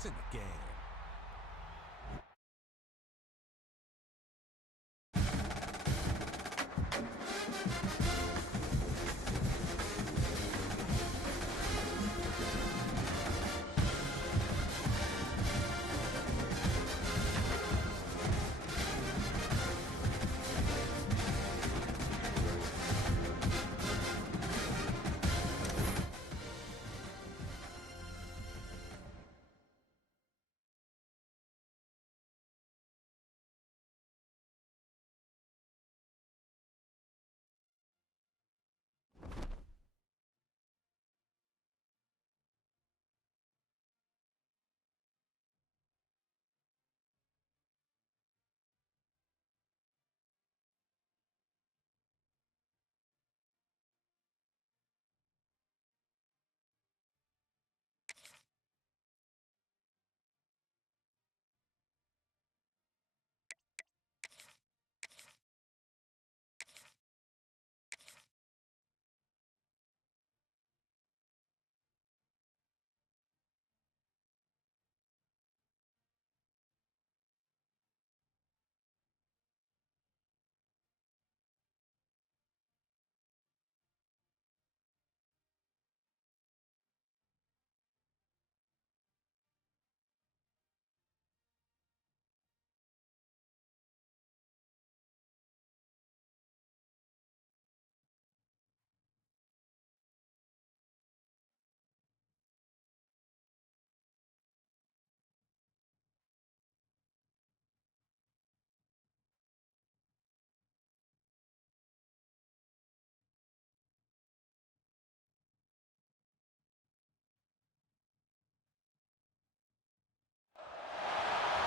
points in the game.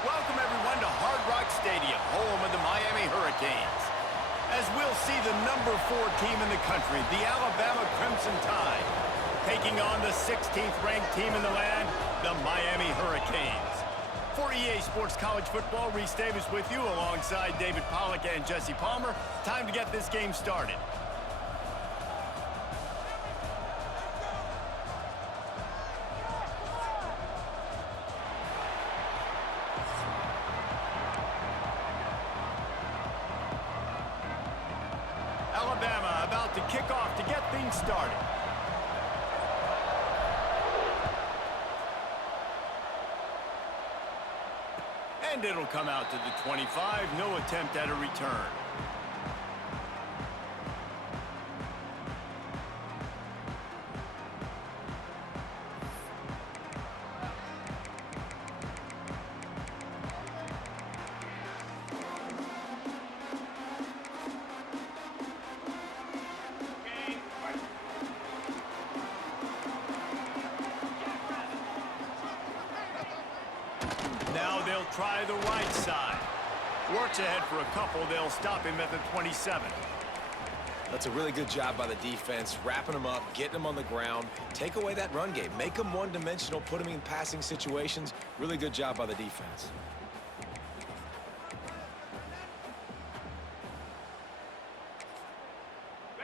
Welcome, everyone, to Hard Rock Stadium, home of the Miami Hurricanes. As we'll see the number 4 team in the country, the Alabama Crimson Tide, taking on the 16th ranked team in the land, the Miami Hurricanes. For EA Sports College Football, Reese Davis with you alongside David Pollack and Jesse Palmer. Time to get this game started. Alabama about to kick off to get things started. And it'll come out to the 25. No attempt at a return. Now they'll try the right side. Works ahead for a couple. They'll stop him at the 27. That's a really good job by the defense, wrapping them up, getting them on the ground. Take away that run game. Make them one-dimensional, put them in passing situations. Really good job by the defense.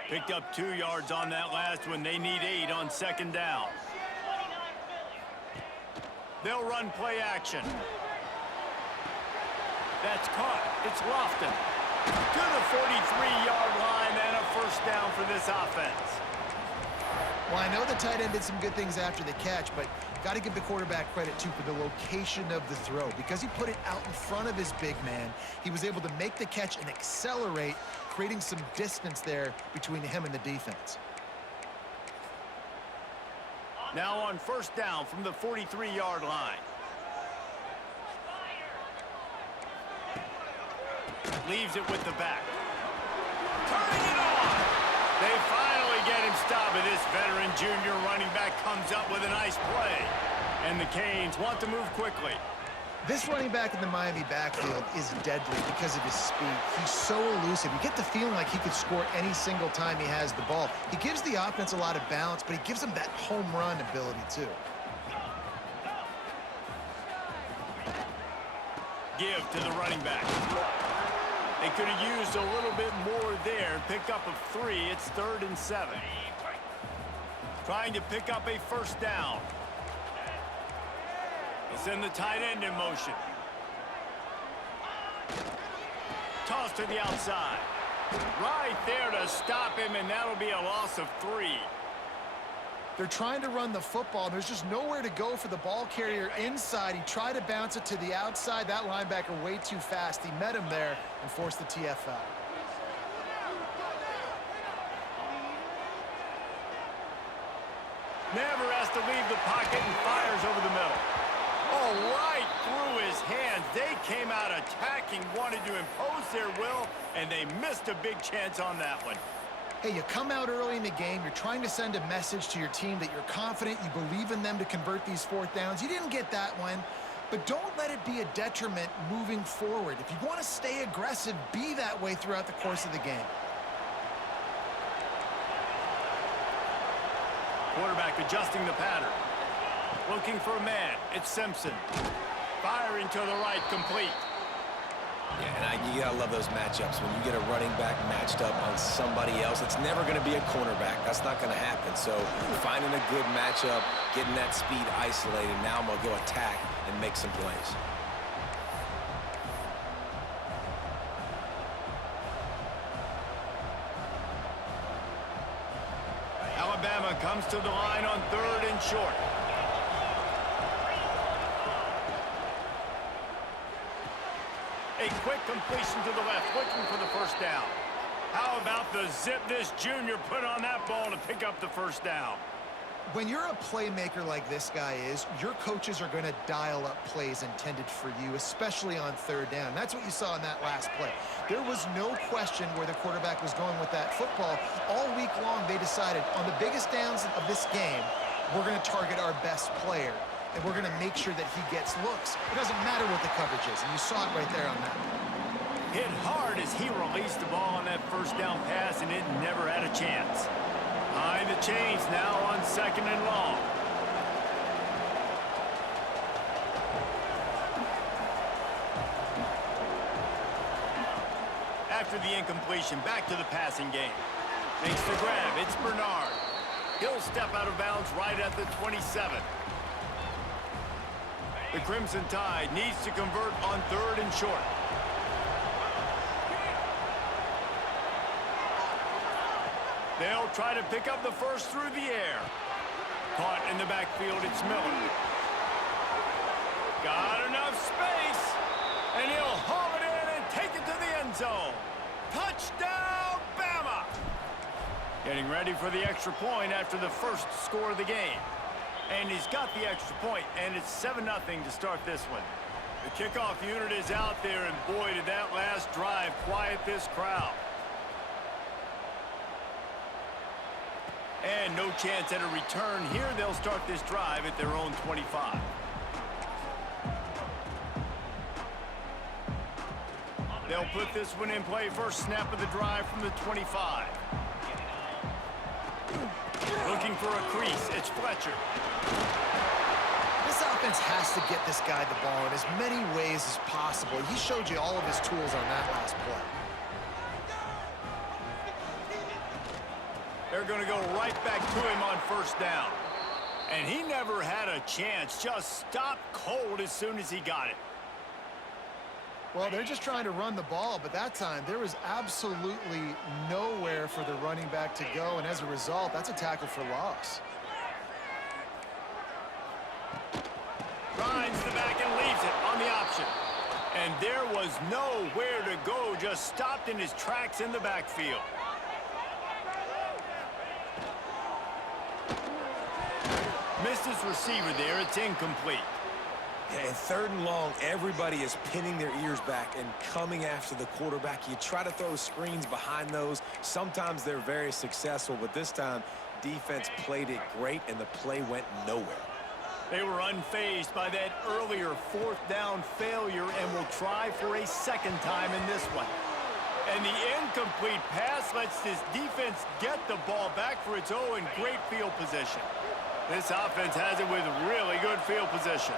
Picked up 2 yards on that last one. They need 8 on second down. They'll run play action. That's caught. It's Lofton. To the 43-yard line and a first down for this offense. Well, I know the tight end did some good things after the catch, but got to give the quarterback credit, too, for the location of the throw. Because he put it out in front of his big man, he was able to make the catch and accelerate, creating some distance there between him and the defense. Now on first down from the 43-yard line. Leaves it with the back. Turning it on! They finally get him stopped, but this veteran junior running back comes up with a nice play. And the Canes want to move quickly. This running back in the Miami backfield is deadly because of his speed. He's so elusive. You get the feeling like he could score any single time he has the ball. He gives the offense a lot of balance, but he gives them that home run ability, too. Give to the running back. They could have used a little bit more there. Pick up a 3. It's 3rd and 7. Trying to pick up a first down. He'll send the tight end in motion. Toss to the outside. Right there to stop him, and that'll be a loss of 3. They're trying to run the football. There's just nowhere to go for the ball carrier inside. He tried to bounce it to the outside. That linebacker way too fast. He met him there and forced the TFL. Never has to leave the pocket and fires over the middle. Oh, right through his hands. They came out attacking, wanted to impose their will, and they missed a big chance on that one. Hey, you come out early in the game, you're trying to send a message to your team that you're confident, you believe in them to convert these 4th downs. You didn't get that one, but don't let it be a detriment moving forward. If you want to stay aggressive, be that way throughout the course of the game. Quarterback adjusting the pattern. Looking for a man. It's Simpson. Firing to the right, complete. Yeah, and you gotta love those matchups. When you get a running back matched up on somebody else, it's never gonna be a cornerback. That's not gonna happen. So finding a good matchup, getting that speed isolated, now I'm gonna go attack and make some plays. Alabama comes to the line on 3rd and short. A quick completion to the left, looking for the 1st down. How about the zip this junior put on that ball to pick up the 1st down? When you're a playmaker like this guy is, your coaches are going to dial up plays intended for you, especially on 3rd down. That's what you saw in that last play. There was no question where the quarterback was going with that football. All week long, they decided on the biggest downs of this game, we're going to target our best player, and we're going to make sure that he gets looks. It doesn't matter what the coverage is, and you saw it right there on that. Hit hard as he released the ball on that 1st down pass, and it never had a chance. Behind the chains now on 2nd and long. After the incompletion, back to the passing game. Makes the grab. It's Bernard. He'll step out of bounds right at the 27. The Crimson Tide needs to convert on 3rd and short. They'll try to pick up the 1st through the air. Caught in the backfield, it's Miller. Got enough space, and he'll haul it in and take it to the end zone. Touchdown, Bama! Getting ready for the extra point after the 1st score of the game. And he's got the extra point, and it's 7-0 to start this one. The kickoff unit is out there, and boy, did that last drive quiet this crowd. And no chance at a return here. They'll start this drive at their own 25. They'll put this one in play. First snap of the drive from the 25. Looking for a crease. It's Fletcher. This offense has to get this guy the ball in as many ways as possible. He showed you all of his tools on that last play. They're going to go right back to him on 1st down. And he never had a chance. Just stopped cold as soon as he got it. Well, they're just trying to run the ball, but that time there was absolutely nowhere for the running back to go, and as a result, that's a tackle for loss. Finds the back and leaves it on the option. And there was nowhere to go, just stopped in his tracks in the backfield. Missed his receiver there. It's incomplete. Yeah, and 3rd and long, everybody is pinning their ears back and coming after the quarterback. You try to throw screens behind those. Sometimes they're very successful, but this time, defense played it great, and the play went nowhere. They were unfazed by that earlier 4th down failure and will try for a 2nd time in this one. And the incomplete pass lets this defense get the ball back for its own great field position. This offense has it with really good field position.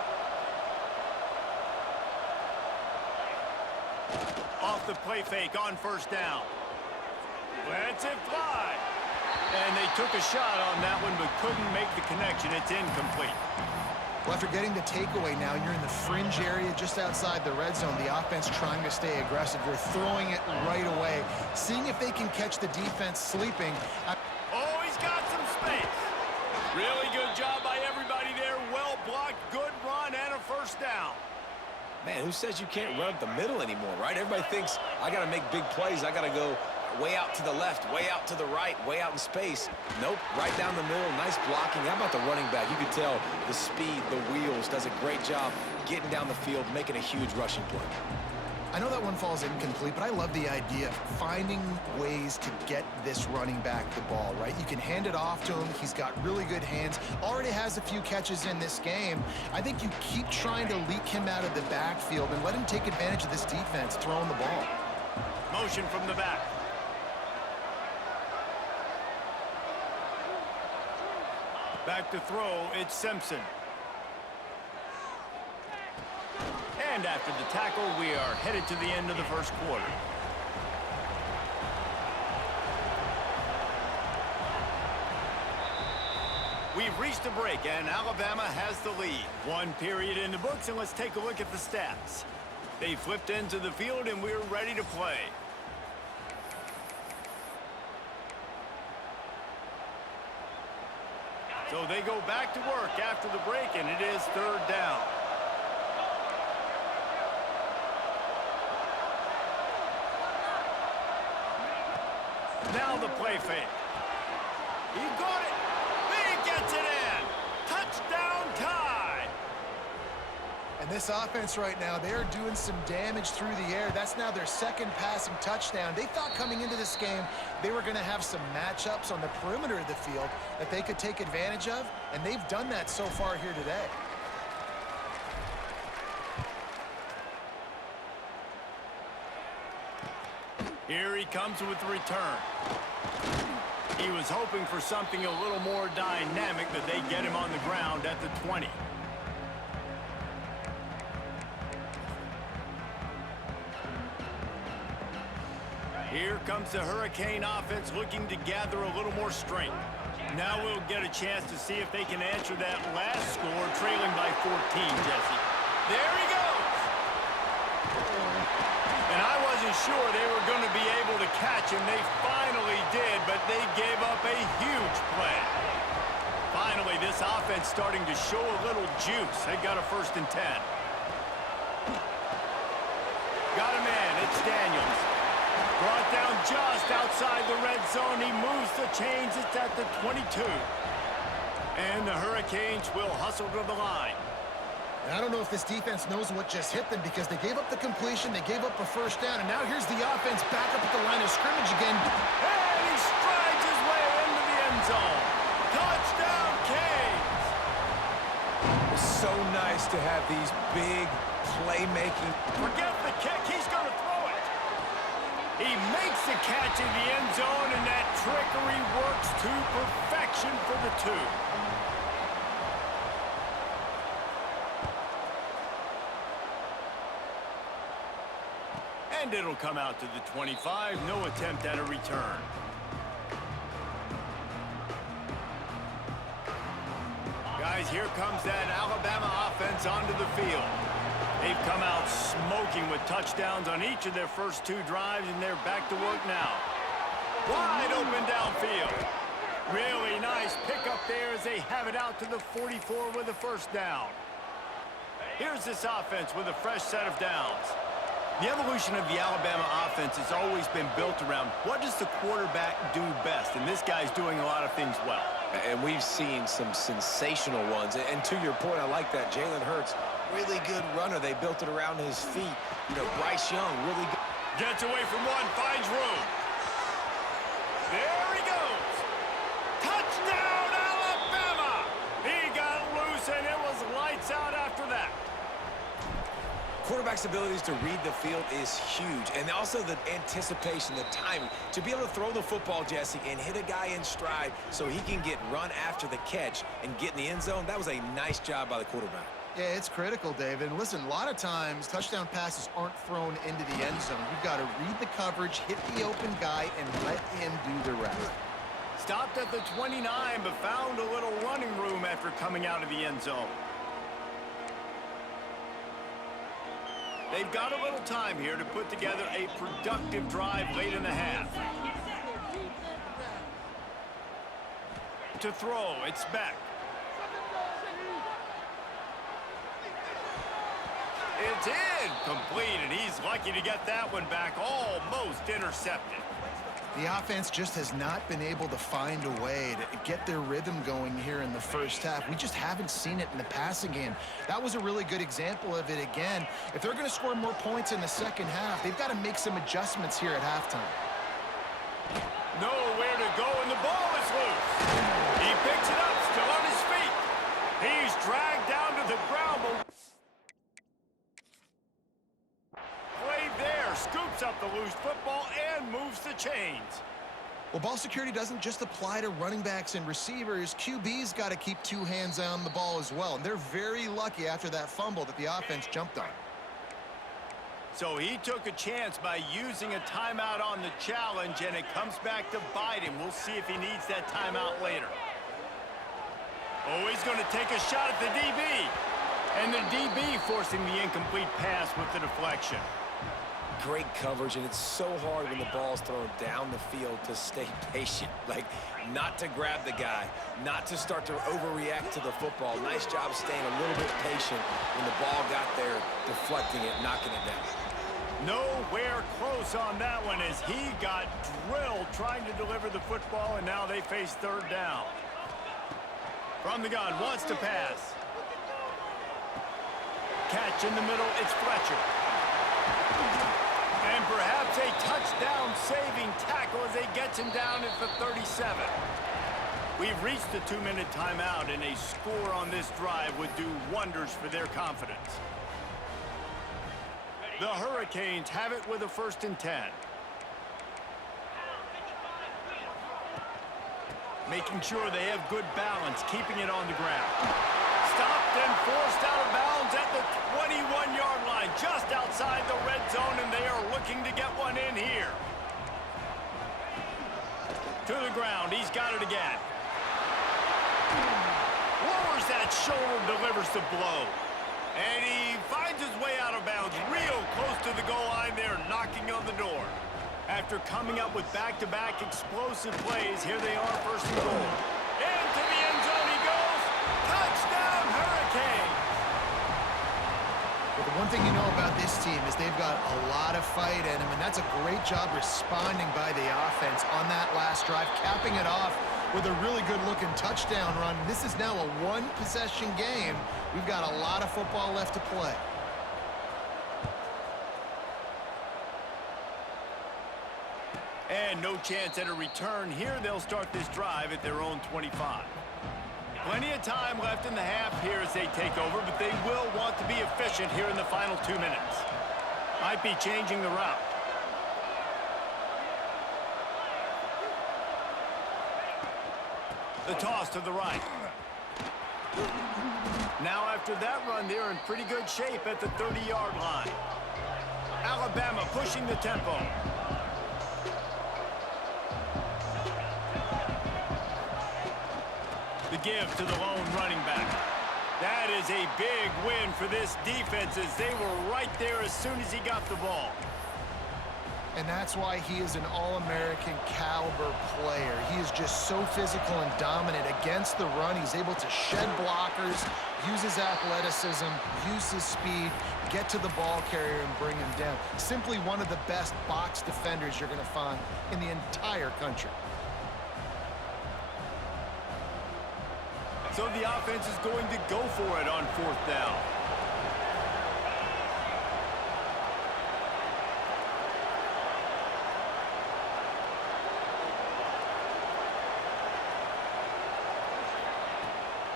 Off the play fake on 1st down. Lets it fly. And they took a shot on that one but couldn't make the connection. It's incomplete. Well, after getting the takeaway now, you're in the fringe area just outside the red zone. The offense trying to stay aggressive. You're throwing it right away, seeing if they can catch the defense sleeping. Oh, he's got some space. Really good job by everybody there. Well blocked, good run, and a first down. Man, who says you can't run up the middle anymore, right? Everybody thinks I got to make big plays. I got to go way out to the left, way out to the right, way out in space. Nope, right down the middle, nice blocking. How about the running back? You could tell the speed, the wheels, does a great job getting down the field, making a huge rushing play. I know that one falls incomplete, but I love the idea of finding ways to get this running back the ball, right? You can hand it off to him. He's got really good hands. Already has a few catches in this game. I think you keep trying to leak him out of the backfield and let him take advantage of this defense throwing the ball. Motion from the back. Back to throw, it's Simpson. And after the tackle, we are headed to the end of the first quarter. We've reached a break, and Alabama has the lead. One period in the books, and let's take a look at the stats. They flipped into the field, and we're ready to play. So they go back to work after the break, and it is third down. Now the play fake. He got it. He gets it in. Touchdown tie. And this offense right now, they're doing some damage through the air. That's now their second passing touchdown. They thought coming into this game they were going to have some matchups on the perimeter of the field that they could take advantage of, and they've done that so far here today. Here he comes with the return. He was hoping for something a little more dynamic, but they get him on the ground at the 20. Here comes the Hurricane offense looking to gather a little more strength. Now we'll get a chance to see if they can answer that last score, trailing by 14, Jesse. There he goes! And I wasn't sure they were going to be able to catch him. They finally did, but they gave up a huge play. Finally, this offense starting to show a little juice. They got a 1st and 10. Got a man. It's Daniels. Brought down just outside the red zone. He moves the chains. It's at the 22. And the Hurricanes will hustle to the line. And I don't know if this defense knows what just hit them because they gave up the completion, they gave up a 1st down, and now here's the offense back up at the line of scrimmage again. And he strides his way into the end zone. Touchdown, Canes! It's so nice to have these big playmaking. Forget the kick, he's going to throw it. He makes the catch in the end zone, and that trickery works to perfection for the 2. And it'll come out to the 25. No attempt at a return. Guys, here comes that Alabama offense onto the field. They've come out smoking with touchdowns on each of their first 2 drives, and they're back to work now. Wide open downfield. Really nice pickup there as they have it out to the 44 with a 1st down. Here's this offense with a fresh set of downs. The evolution of the Alabama offense has always been built around what does the quarterback do best, and this guy's doing a lot of things well. And we've seen some sensational ones. And to your point, I like that. Jalen Hurts, really good runner. They built it around his feet. You know, Bryce Young, really good. Gets away from one, finds room. There he goes. Touchdown, Alabama! He got loose, and it was lights out after that. Quarterback's abilities to read the field is huge, and also the anticipation, the timing. To be able to throw the football, Jesse, and hit a guy in stride so he can get run after the catch and get in the end zone, that was a nice job by the quarterback. Yeah, it's critical, David. And listen, a lot of times touchdown passes aren't thrown into the end zone. You've got to read the coverage, hit the open guy, and let him do the rest. Stopped at the 29, but found a little running room after coming out of the end zone. They've got a little time here to put together a productive drive late in the half. To throw, it's Beck. It's in, complete, and he's lucky to get that one back, almost intercepted. The offense just has not been able to find a way to get their rhythm going here in the first half. We just haven't seen it in the passing game. That was a really good example of it again. If they're going to score more points in the second half, they've got to make some adjustments here at halftime. Nowhere to go, and the ball is loose. He picks it up, still on his feet. He's dragged down to the ground. Play there, scoops up the loose football and moves the chains. Well, ball security doesn't just apply to running backs and receivers. QB's got to keep two hands on the ball as well, and they're very lucky after that fumble that the offense jumped on. So he took a chance by using a timeout on the challenge, and it comes back to bite him. We'll see if he needs that timeout later. Oh, he's going to take a shot at the DB. And the DB forcing the incomplete pass with the deflection. Great coverage, and it's so hard when the ball's thrown down the field to stay patient. Like, not to grab the guy, not to start to overreact to the football. Nice job staying a little bit patient when the ball got there, deflecting it, knocking it down. Nowhere close on that one as he got drilled trying to deliver the football, and now they face third down. From the gun, wants to pass. Catch in the middle, it's Fletcher. And perhaps a touchdown-saving tackle as they gets him down at the 37. We've reached the 2-minute timeout, and a score on this drive would do wonders for their confidence. The Hurricanes have it with a 1st and 10. Making sure they have good balance, keeping it on the ground. Stopped and forced out of bounds at the 21-yard line, just outside the red zone, and they are looking to get one in here. To the ground, he's got it again. Lowers that shoulder, delivers the blow. And he finds his way out of bounds, real close to the goal line there, knocking on the door. After coming up with back-to-back explosive plays, here they are, 1st and goal. Into the end zone he goes. Touchdown, Hurricanes! But the one thing you know about this team is they've got a lot of fight in them, and that's a great job responding by the offense on that last drive, capping it off with a really good-looking touchdown run. This is now a one-possession game. We've got a lot of football left to play. And no chance at a return here. They'll start this drive at their own 25. Plenty of time left in the half here as they take over, but they will want to be efficient here in the final 2 minutes. Might be changing the route. The toss to the right. Now after that run, they're in pretty good shape at the 30-yard line. Alabama pushing the tempo. The give to the lone running back. That is a big win for this defense as they were right there as soon as he got the ball. And that's why he is an All-American caliber player. He is just so physical and dominant against the run. He's able to shed blockers, use his athleticism, use his speed, get to the ball carrier and bring him down. Simply one of the best box defenders you're going to find in the entire country. So the offense is going to go for it on 4th down.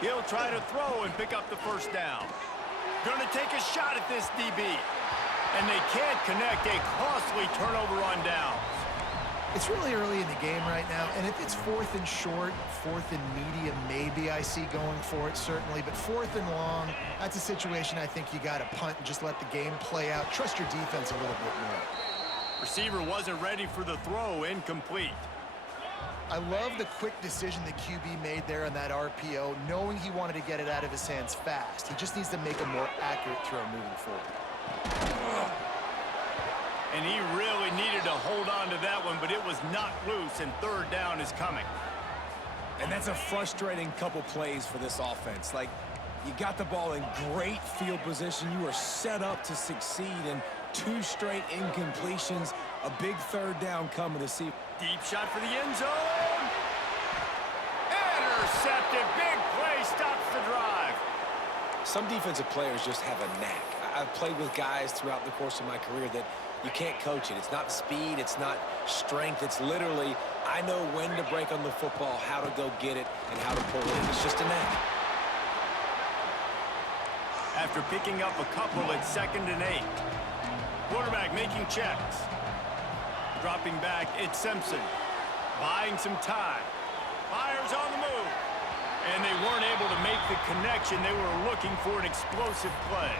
He'll try to throw and pick up the 1st down. Going to take a shot at this DB. And they can't connect, a costly turnover on downs. It's really early in the game right now, and if it's 4th and short, 4th and medium, maybe I see going for it, certainly. But 4th and long, that's a situation I think you got to punt and just let the game play out. Trust your defense a little bit more. Receiver wasn't ready for the throw, incomplete. I love the quick decision the QB made there on that RPO, knowing he wanted to get it out of his hands fast. He just needs to make a more accurate throw moving forward. And he really needed to hold on to that one, but it was knocked loose, and third down is coming. And that's a frustrating couple plays for this offense. Like, you got the ball in great field position. You are set up to succeed, and 2 straight incompletions, a big third down coming to see. Deep shot for the end zone. Intercepted. Big play stops the drive. Some defensive players just have a knack. I've played with guys throughout the course of my career that you can't coach it. It's not speed, it's not strength. It's literally, I know when to break on the football, how to go get it, and how to pull it in. It's just a knack. After picking up a couple, it's 2nd and 8. Quarterback making checks. Dropping back, it's Simpson. Buying some time. Fires on the move. And they weren't able to make the connection. They were looking for an explosive play.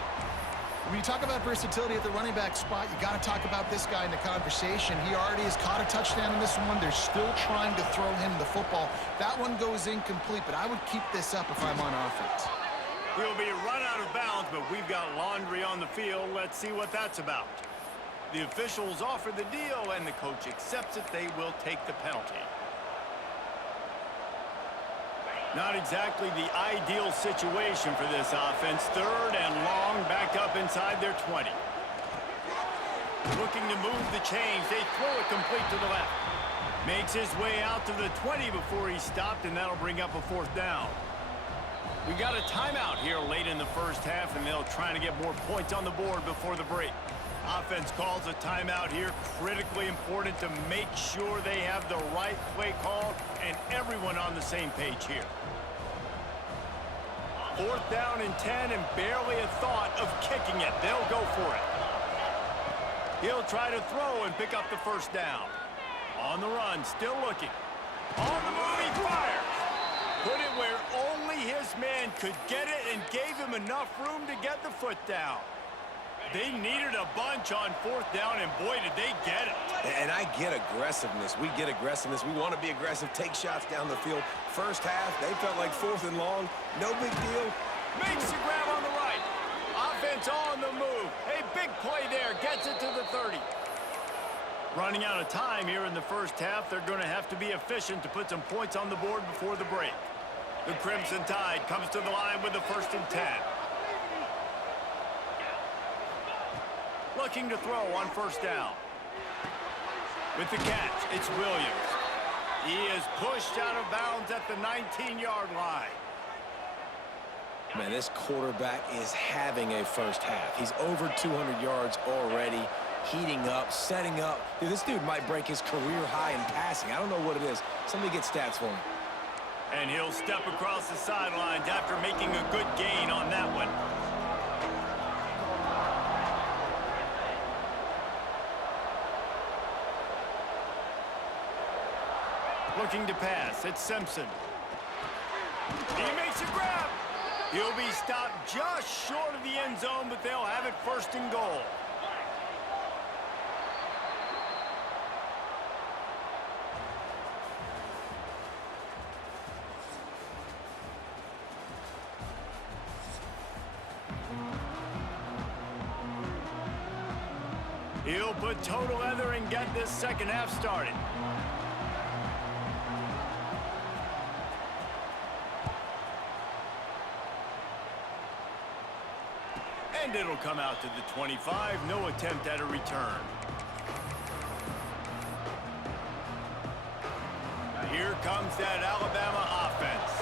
When you talk about versatility at the running back spot, you got to talk about this guy in the conversation. He already has caught a touchdown in this one. They're still trying to throw him the football. That one goes incomplete, but I would keep this up if I'm on offense. He'll be run out of bounds, but we've got laundry on the field. Let's see what that's about. The officials offer the deal, and the coach accepts it. They will take the penalty. Not exactly the ideal situation for this offense. 3rd and long, back up inside their 20. Looking to move the chains. They throw it complete to the left. Makes his way out to the 20 before he stopped, and that'll bring up a 4th down. We got a timeout here late in the first half, and they'll try to get more points on the board before the break. Offense calls a timeout here. Critically important to make sure they have the right play call and everyone on the same page here. 4th down and 10, and barely a thought of kicking it. They'll go for it. He'll try to throw and pick up the 1st down. On the run, still looking. On the move, he fires. Put it where only his man could get it and gave him enough room to get the foot down. They needed a bunch on 4th down, and boy, did they get it. And I get aggressiveness. We get aggressiveness. We want to be aggressive, take shots down the field. First half, they felt like 4th and long. No big deal. Makes the grab on the right. Offense on the move. A big play there. Gets it to the 30. Running out of time here in the first half. They're going to have to be efficient to put some points on the board before the break. The Crimson Tide comes to the line with the 1st and 10. Looking to throw on 1st down. With the catch, it's Williams. He is pushed out of bounds at the 19-yard line. Man, this quarterback is having a first half. He's over 200 yards already, heating up, setting up. Dude, this dude might break his career high in passing. I don't know what it is. Somebody get stats for him. And he'll step across the sidelines after making a good gain on that one. Looking to pass, it's Simpson. He makes a grab. He'll be stopped just short of the end zone, but they'll have it 1st and goal. He'll put total leather and get this second half started. And it'll come out to the 25. No attempt at a return. Here comes that Alabama offense.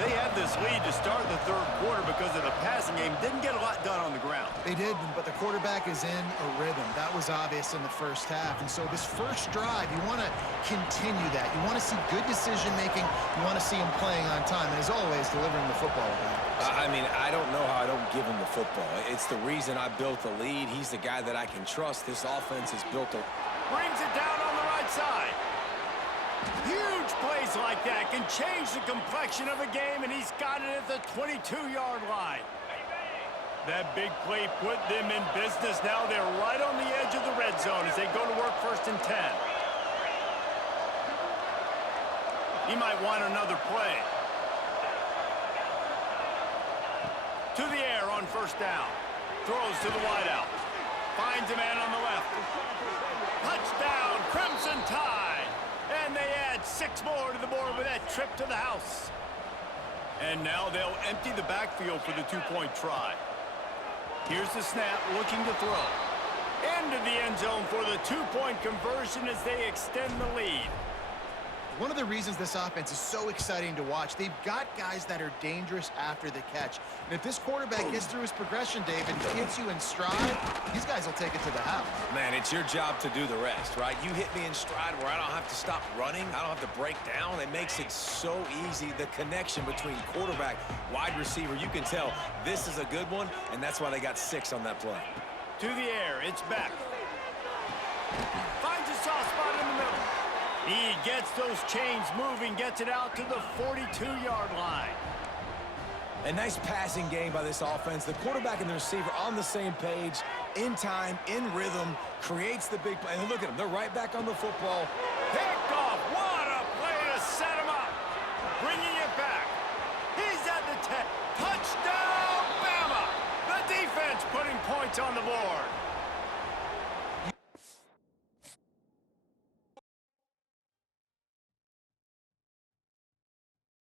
They had this lead to start the 3rd quarter because of the passing game. Didn't get a lot done on the ground. They did, but the quarterback is in a rhythm. That was obvious in the first half. And so this first drive, you want to continue that. You want to see good decision-making. You want to see him playing on time. And as always, delivering the football. I mean, I don't know how I don't give him the football. It's the reason I built the lead. He's the guy that I can trust. This offense is built to... Brings it down on the right side. Huge plays like that can change the complexion of a game, and he's got it at the 22-yard line. That big play put them in business. Now they're right on the edge of the red zone as they go to work 1st and 10. He might want another play. To the air on 1st down. Throws to the wideout. Finds a man on the left. Touchdown, Crimson Tide. And they add 6 more to the board with that trip to the house. And now they'll empty the backfield for the 2-point try. Here's the snap, looking to throw. Into the end zone for the 2-point conversion as they extend the lead. One of the reasons this offense is so exciting to watch, they've got guys that are dangerous after the catch. And if this quarterback gets through his progression, Dave, and gets you in stride, these guys will take it to the house. Man, it's your job to do the rest, right? You hit me in stride where I don't have to stop running. I don't have to break down. It makes it so easy. The connection between quarterback, wide receiver, you can tell this is a good one, and that's why they got 6 on that play. To the air, it's back. Finds a soft spot in the middle. He gets those chains moving, gets it out to the 42-yard line. A nice passing game by this offense. The quarterback and the receiver on the same page, in time, in rhythm, creates the big play. And look at them, they're right back on the football. Picked off. What a play to set him up. Bringing it back. He's at the 10. Touchdown, Bama. The defense putting points on the board.